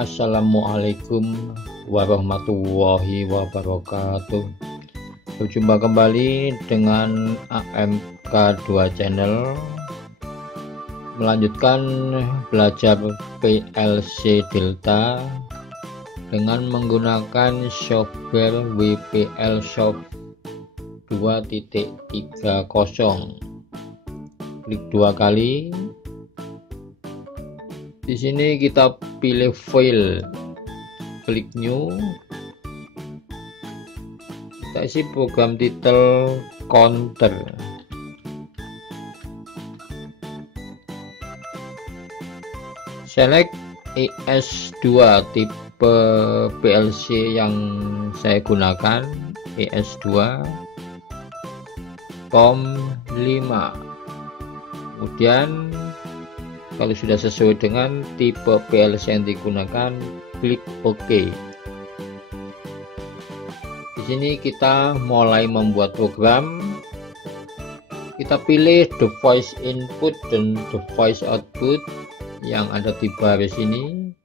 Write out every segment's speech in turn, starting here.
Assalamualaikum warahmatullahi wabarakatuh. Berjumpa kembali dengan AMK2 Channel, melanjutkan belajar PLC Delta dengan menggunakan software WPL Shop 2.30. Klik dua kali. Di sini kita pilih file, klik new, kita isi program title counter. Select ES2 tipe PLC yang saya gunakan, ES2 COM5. Kemudian kalau sudah sesuai dengan tipe PLC yang digunakan, klik OK. Di sini kita mulai membuat program. Kita pilih device input dan device output yang ada di baris ini.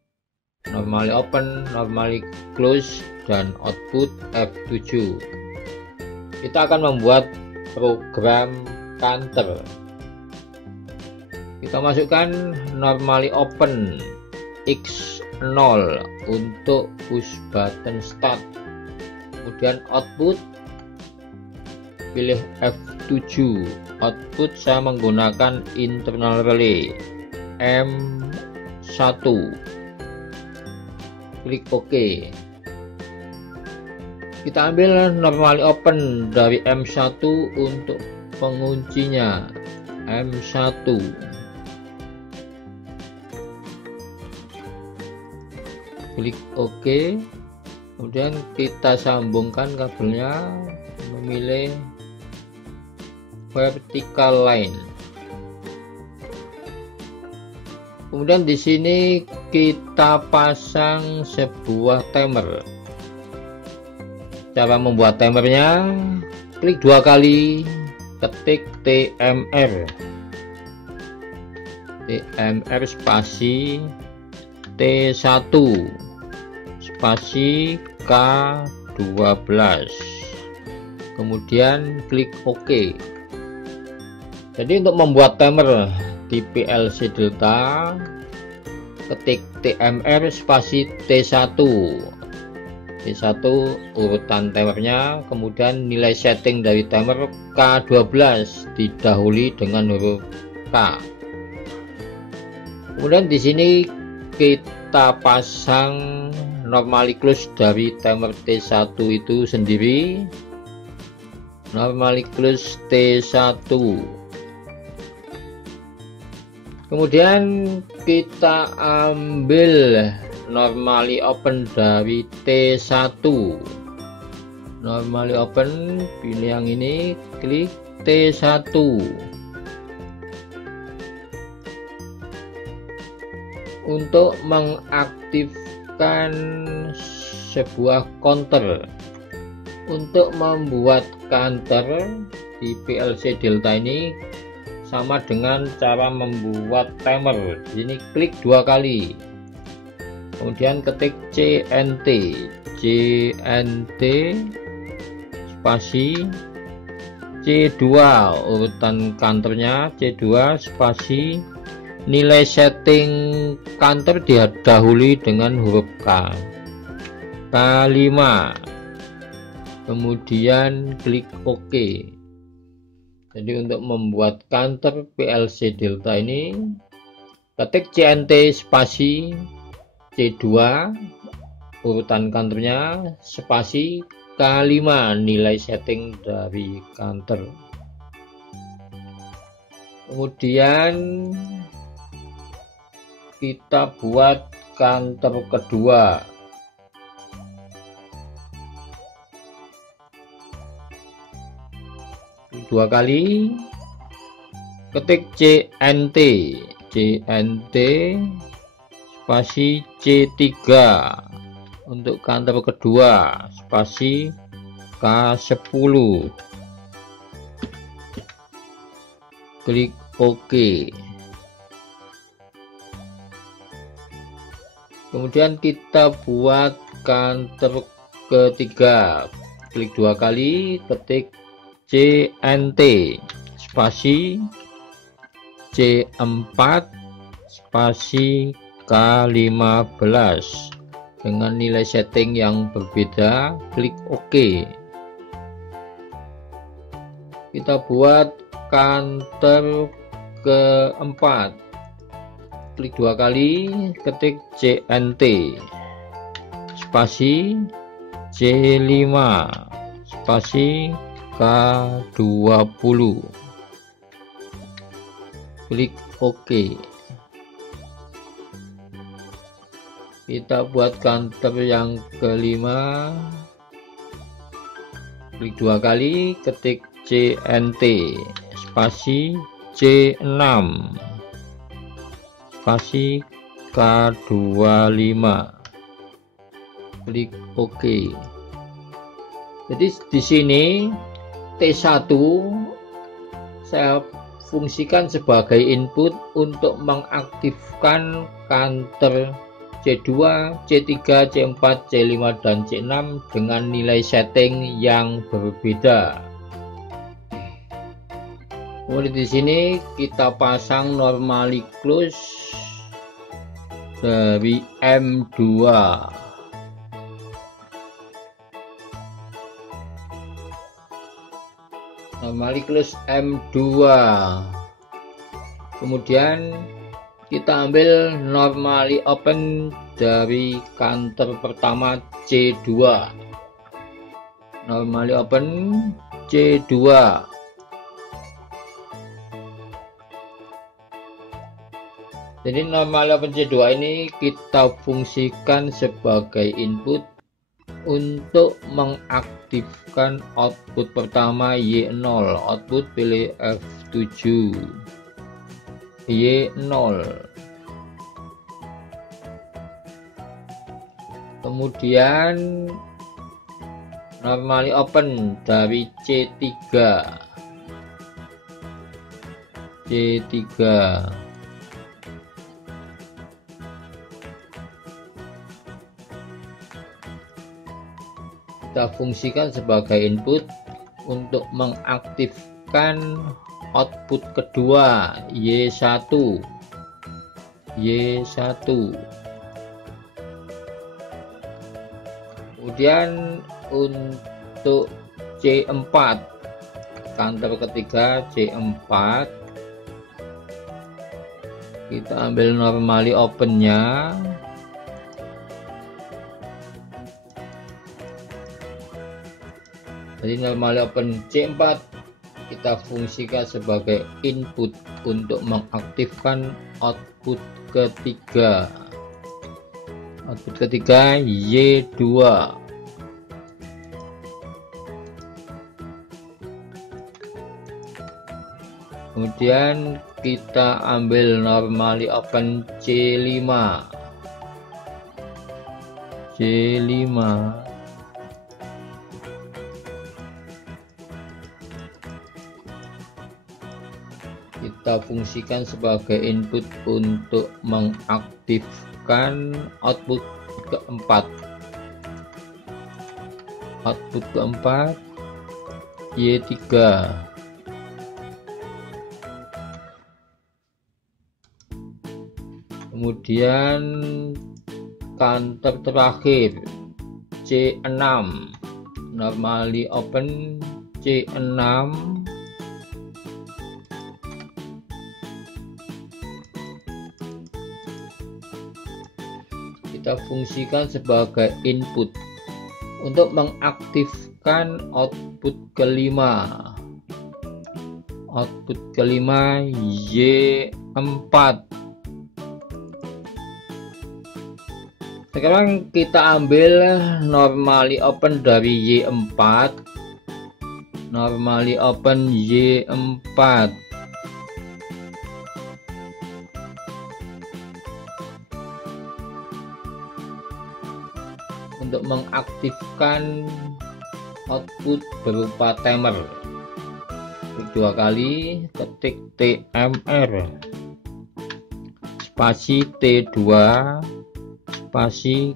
Normally open, normally close, dan output F7. Kita akan membuat program counter. Kita masukkan normally open X0 untuk push button start. Kemudian output, pilih F7. Output saya menggunakan internal relay M1. Klik OK. Kita ambil normally open dari M1 untuk penguncinya M1. Klik OK. Kemudian kita sambungkan kabelnya, memilih vertical line. Kemudian di sini kita pasang sebuah timer. Cara membuat timernya, klik dua kali, ketik TMR spasi T1 spasi K12, kemudian klik OK. Jadi untuk membuat timer di PLC Delta, ketik TMR spasi T1 urutan timernya, kemudian nilai setting dari timer K12 didahului dengan huruf K. Kemudian di sini kita pasang normally close dari timer T1 itu sendiri. Normally close T1. Kemudian kita ambil normally open dari T1. Normally open, pilih yang ini, klik T1. Untuk mengaktifkan sebuah counter. Untuk membuat counter di PLC Delta ini sama dengan cara membuat timer. Di sini klik dua kali. Kemudian ketik CNT spasi C2 urutan counternya, C2 spasi nilai setting counter didahului dengan huruf K, K5. Kemudian klik OK. Jadi untuk membuat counter PLC Delta ini, ketik CNT spasi C2 urutan counternya spasi K5 nilai setting dari counter. Kemudian kita buat counter kedua. Dua kali, ketik CNT spasi C3 untuk counter kedua spasi K10. Klik OK. Kemudian kita buat counter ketiga, klik 2 kali, ketik CNT spasi C4 spasi K15 dengan nilai setting yang berbeda, klik OK. Kita buat counter keempat, klik 2 kali, ketik CNT spasi C5 spasi K20, klik OK. Kita buat counter yang kelima, klik 2 kali, ketik CNT spasi C6 spasi K25, klik OK. Jadi di sini T1 saya fungsikan sebagai input untuk mengaktifkan counter C2, C3, C4, C5 dan C6 dengan nilai setting yang berbeda. Kemudian di sini kita pasang normally close dari M2. Normally close M2. Kemudian kita ambil normally open dari counter pertama C2. Normally open C2. Jadi normally open C2 ini kita fungsikan sebagai input untuk mengaktifkan output pertama Y0. Output pilih F7 Y0. Kemudian normally open dari C3. Kita fungsikan sebagai input untuk mengaktifkan output kedua Y1. Kemudian untuk C4, counter ketiga C4, kita ambil normally opennya. Jadi normally open C4 kita fungsikan sebagai input untuk mengaktifkan output ketiga. Output ketiga Y2. Kemudian kita ambil normally open C5. Kita fungsikan sebagai input untuk mengaktifkan output keempat. Output keempat Y3. Kemudian counter terakhir C6, normally open C6. Kita fungsikan sebagai input untuk mengaktifkan output kelima. Output kelima Y4. Sekarang kita ambil normally open dari Y4. Normally open Y4. Untuk mengaktifkan output berupa timer. Klik 2 kali, ketik TMR spasi T2 spasi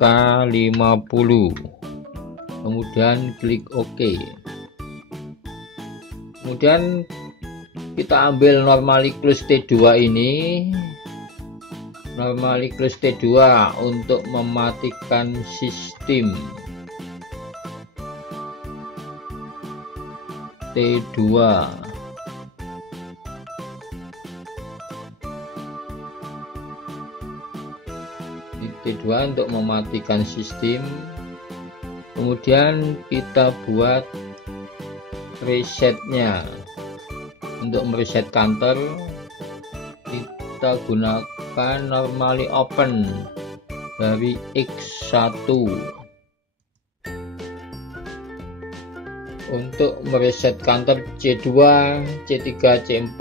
K50, kemudian klik OK. Kemudian kita ambil normally close T2 ini, normally close T2 untuk mematikan sistem T2. T2 untuk mematikan sistem. Kemudian kita buat resetnya. Untuk mereset counter kita gunakan normally open dari X1. Untuk mereset counter C2, C3, C4,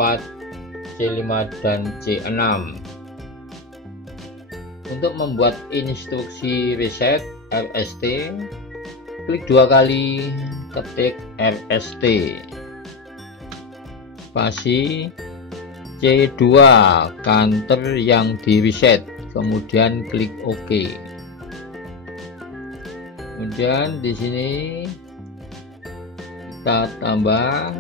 C5 dan C6. Untuk membuat instruksi reset RST, klik 2 kali, ketik RST spasi C2 counter yang di reset, kemudian klik OK. Kemudian di sini kita tambah,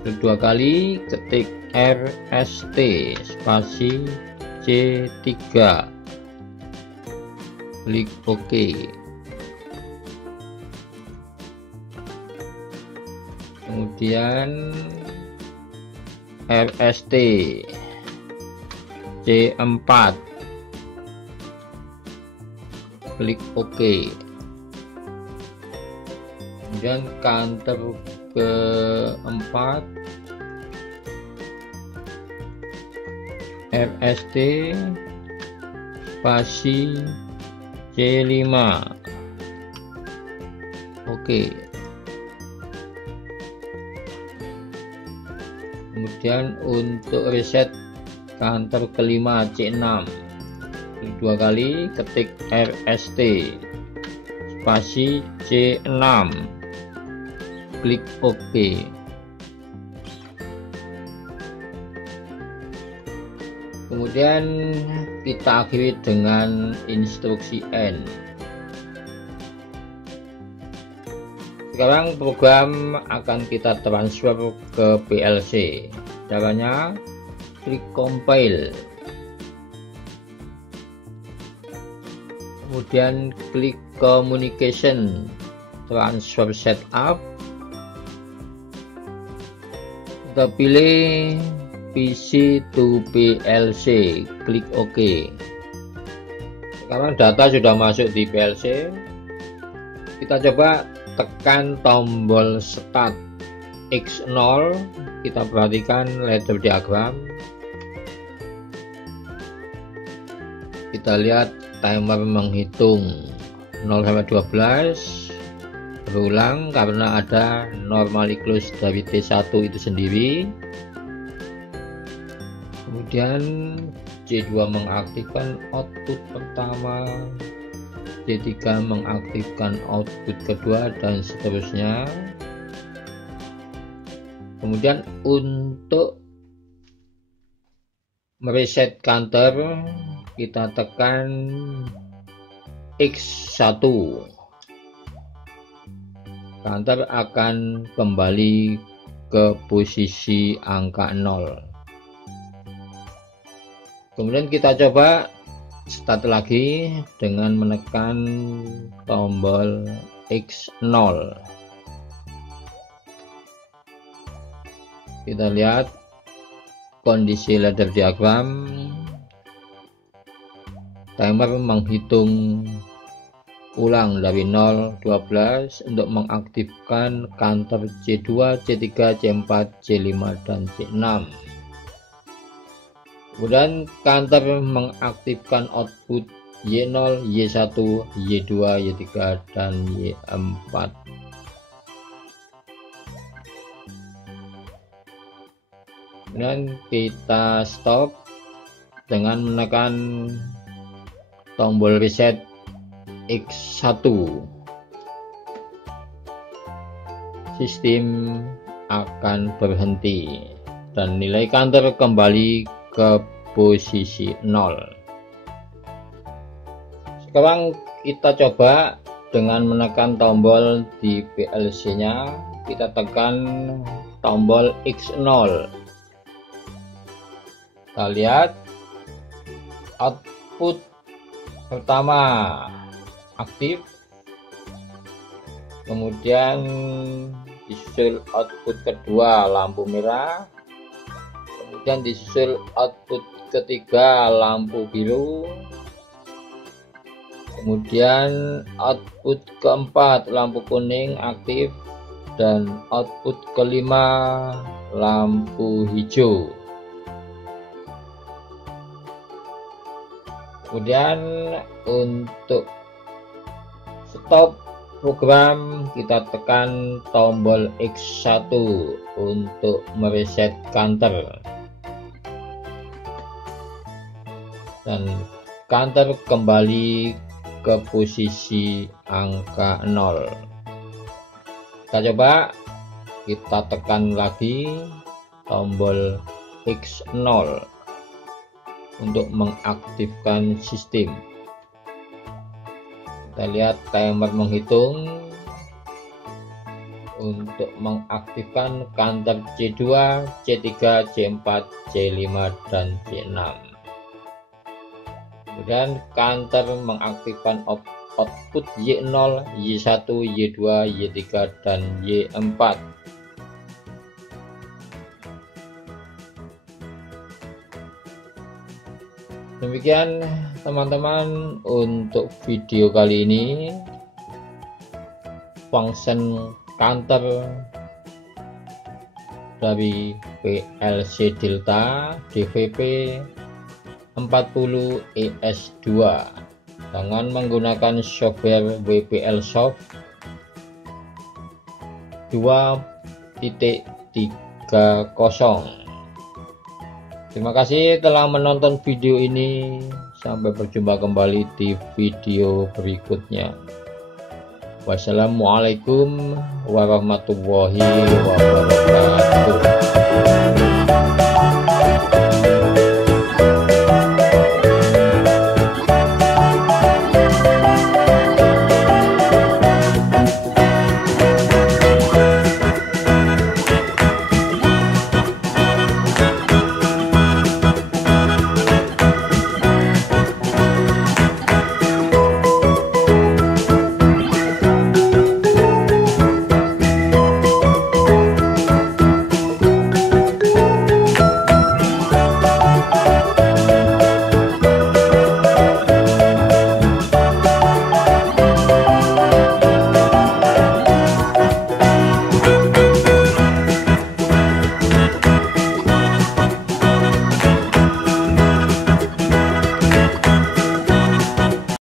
klik 2 kali, ketik RST spasi C3, klik OK. Kemudian RST C4, klik OK. Kemudian counter keempat RST spasi C5, oke. Kemudian untuk reset counter kelima C6, klik 2 kali, ketik RST spasi C6, klik OK. Kemudian kita akhiri dengan instruksi N. Sekarang program akan kita transfer ke PLC. Caranya klik compile, kemudian klik communication transfer setup, kita pilih PC to PLC, klik OK. Sekarang data sudah masuk di PLC. Kita coba tekan tombol start X0. Kita perhatikan ladder diagram. Kita lihat timer menghitung 0 sampai 12 berulang karena ada normally close dari T1 itu sendiri. Kemudian C2 mengaktifkan output pertama, C3 mengaktifkan output kedua, dan seterusnya. Kemudian untuk mereset counter kita tekan X1, counter akan kembali ke posisi angka 0. Kemudian kita coba start lagi dengan menekan tombol X0. Kita lihat kondisi ladder diagram. Timer menghitung ulang dari 0 12 untuk mengaktifkan counter C2, C3, C4, C5 dan C6. Kemudian counter mengaktifkan output Y0, Y1, Y2, Y3 dan Y4. Kemudian kita stop dengan menekan tombol reset X1. Sistem akan berhenti dan nilai counter kembali ke posisi 0. Sekarang kita coba dengan menekan tombol di PLC nya, kita tekan tombol X0. Kita lihat output pertama aktif, kemudian disusul output kedua lampu merah, kemudian disusul output ketiga lampu biru, kemudian output keempat lampu kuning aktif, dan output kelima lampu hijau. Kemudian untuk stop program kita tekan tombol X1 untuk mereset counter, dan counter kembali ke posisi angka 0. Kita coba, kita tekan lagi tombol X0 untuk mengaktifkan sistem. Kita lihat timer menghitung untuk mengaktifkan counter C2, C3, C4, C5, dan C6. Kemudian counter mengaktifkan output Y0, Y1, Y2, Y3, dan Y4. Demikian teman-teman untuk video kali ini, function counter dari PLC Delta DVP 40 ES2 dengan menggunakan software WPL Soft 2.30. Terima kasih telah menonton video ini. Sampai berjumpa kembali di video berikutnya. Wassalamualaikum warahmatullahi wabarakatuh.